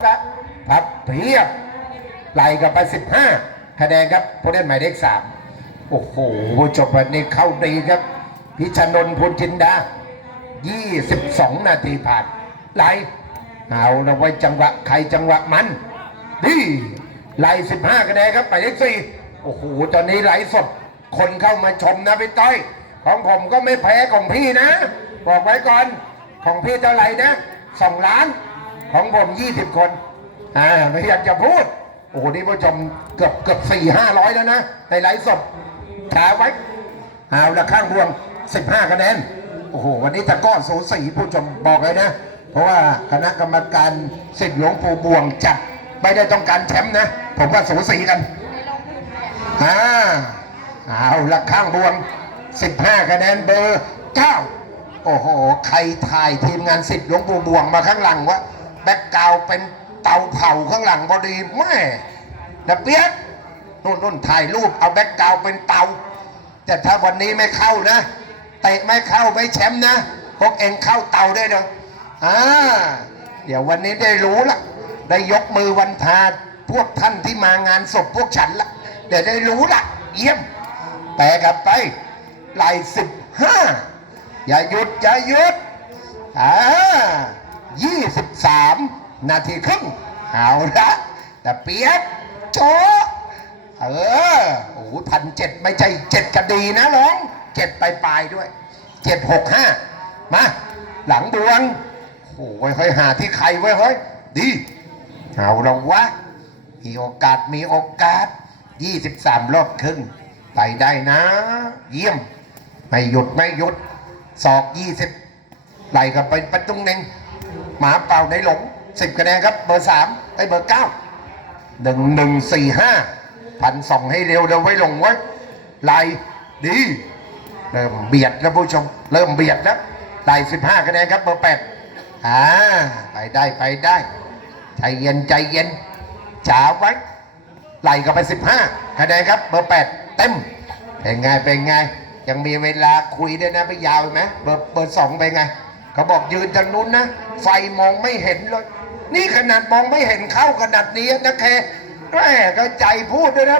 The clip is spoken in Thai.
ครับเพียบไล่กันไปสิบห้าคะแนนครับผู้เล่นหมายเลขสามโอ้โหจบวันนี้เข้าดีครับ พิชนนพุนจินดา 22 นาทีผ่านไล่เอาละไว้จังหวะใครจังหวะมันดีไล่15คะแนนครับหมายเลขสี่โอ้โหตอนนี้ไล่สดคนเข้ามาชมนะพี่ต้อย ของผมก็ไม่แพ้ของพี่นะ บอกไว้ก่อนของพี่เท่าไหร่นะสองล้าน ของผมยี่สิบคนอ่าไม่อยากจะพูด โอ้โห นี่ผู้ชมเกือบเกือบสี่ห้าร้อยแล้วนะ ในไลฟ์สดช้าไว้เอาละข้างบวงสิบห้าคะแนน โอ้โห วันนี้ตะก้อสูสีผู้ชมบอกเลยนะ เพราะว่าคณะกรรมการสิทธิ์หลวงปู่บวงจัดไม่ได้ต้องการแชมป์นะ ผมว่าสูสีกันอ่าเอาละข้างบวง15คะแนนเบอร์9โอ้โห ใครถ่ายทีมงานสิทธิ์หลวงปู่บวงมาข้างหลังวะ บ็กกราวเป็นเตาเผาข้างหลังพอดีแม่แต่เปียกนู่นนู่นถ่ายรูปเอาแบ็กกราวเป็นเตา แต่ถ้าวันนี้ไม่เข้านะเตะไม่เข้าไม่แชมป์นะพวกเองเข้าเตาได้เนาะอ่าเดี๋ยววันนี้ได้รู้ละได้ยกมือวันทาพวกท่านที่มางานศพพวกฉันละเดี๋ยวได้รู้ละเยี่ยมแปลกลับไปไล่สิบห้าอย่าหยุดอย่าหยุดอ่า ยี่สิบสามนาทีครึ่งเอาละแต่เปียกโจเออโอ้พันเจ็ดไม่ใช่เจ็ดกระดีนะน้องเจ็ดปลายๆด้วยเจ็ดหกห้ามาหลังดวงโอ้ยเฮ้ยหาที่ใครไว้เฮ้ยดีเอาเราวะมีโอกาสมีโอกาส 23 รอบครึ่งไปได้นะ เยี่ยม ไม่หยุดไม่หยุดศอก 20ไหลกันไปประตุงหนึ่ง หมาเป่าในหลง10คะแนนครับเบอร์3ไอ้เบอร์9หนึ่งหนึ่งสี่ห้าพันสองให้เร็วเดี๋ยวไว้ลงไว้ไหลดีเริ่มเบียดแล้วผู้ชม เริ่มเบียดแล้วไหลสิบห้าคะแนนครับเบอร์แปดอ่าไปได้ไปได้ ใจเย็นใจเย็นจ๋าไว้ไหลกันไปสิบห้าคะแนนครับเบอร์แปดเต็ม เป็นไงเป็นไง ยังมีเวลาคุยด้วยนะไม่ยาวไหมเบอร์เบอร์สองเป็นไง เขาบอกยืนทางนู้นนะ ไฟมองไม่เห็นเลย นี่ขนาดมองไม่เห็นเข้าขนาดนี้นะแค่แม่ก็ใจพูดด้วยนะ